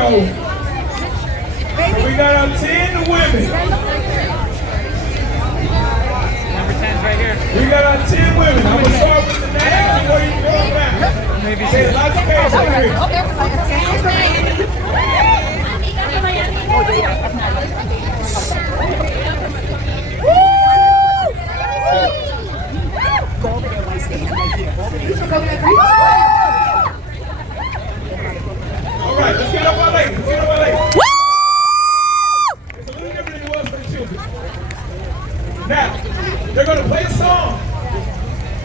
go. So we got our 10 women. Number 10's right here. We got our 10 women. I'm going to start with the names before you go back. Maybe Say lots of space over here. All right, let's get up our ladies. Let's get up our ladies. It's a little different than it was for the children. Now, they're going to play a song.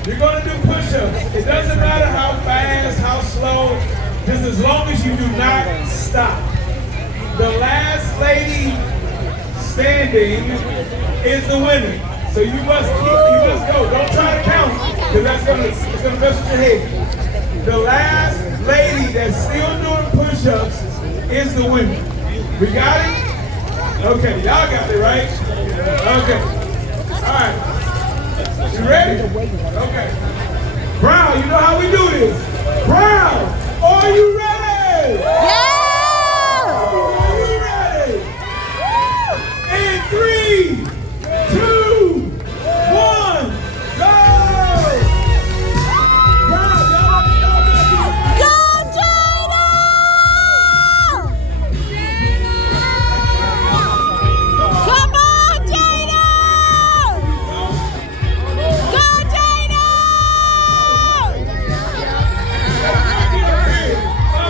You're going to do push-ups. It doesn't matter how fast, how slow, just as long as you do not stop. The last lady standing is the winner. So you must go. Don't try to count, because it's gonna mess with your head. The last lady that's still doing push-ups is the winner. We got it? Okay, y'all got it, right? Okay. All right. You ready? Okay. Brown, you know how we do this. Brown, are you ready? Yeah! Are you ready? In 3, 2, 1, go! Brown, y'all Go, China! Come on, China! Go, China!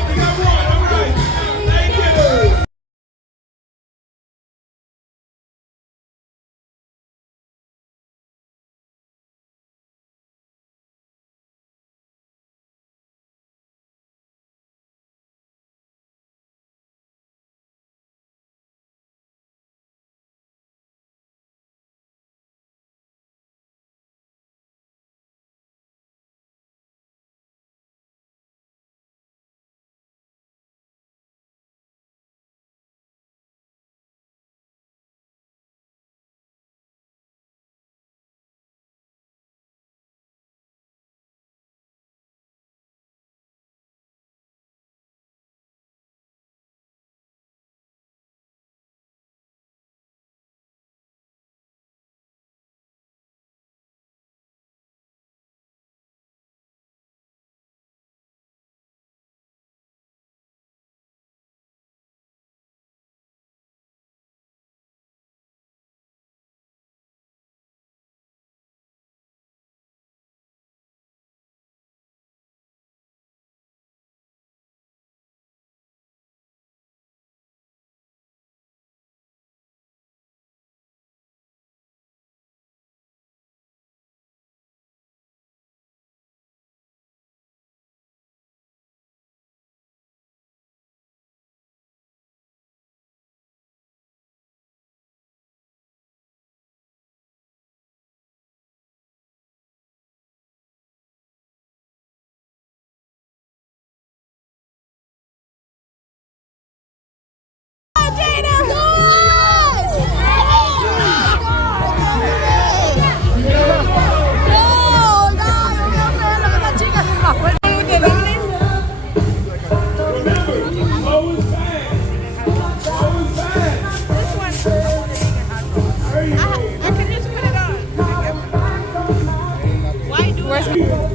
We got one, all right. Thank you.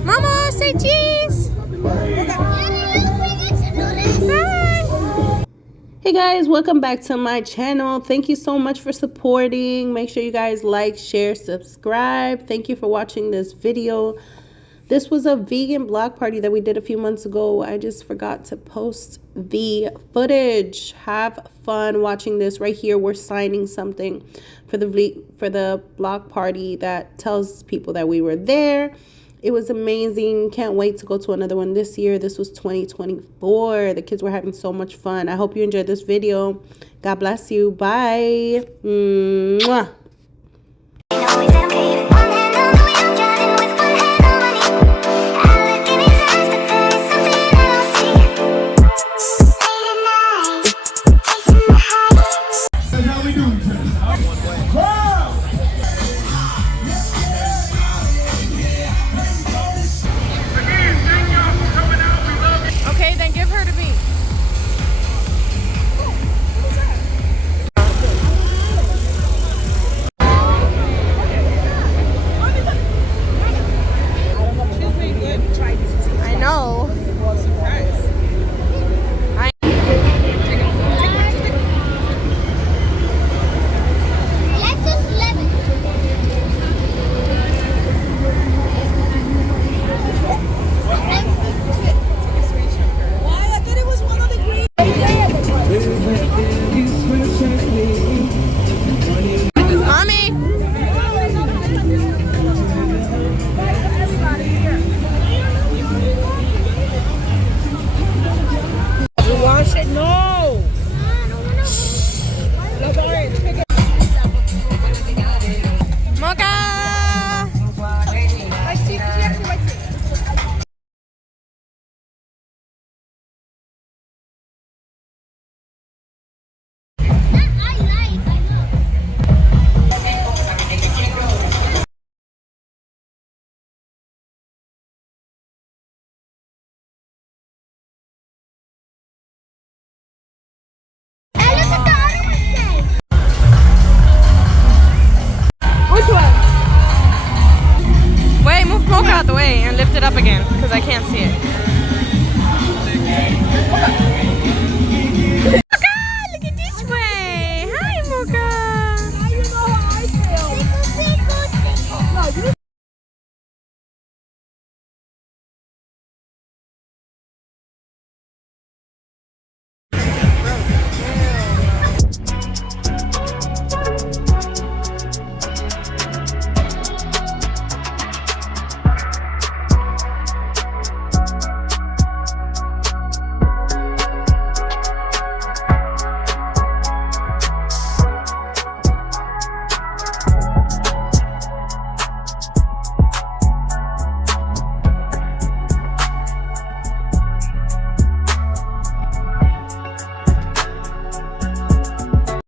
Mama, say cheese! Hey guys, welcome back to my channel. Thank you so much for supporting. Make sure you guys like, share, subscribe. Thank you for watching this video. This was a vegan block party that we did a few months ago. I just forgot to post the footage. Have fun watching this. Right here, we're signing something for the block party that tells people that we were there. It was amazing. Can't wait to go to another one this year. This was 2024. The kids were having so much fun. I hope you enjoyed this video. God bless you. Bye. Mwah. Okay, then give her to me. because I can't see it.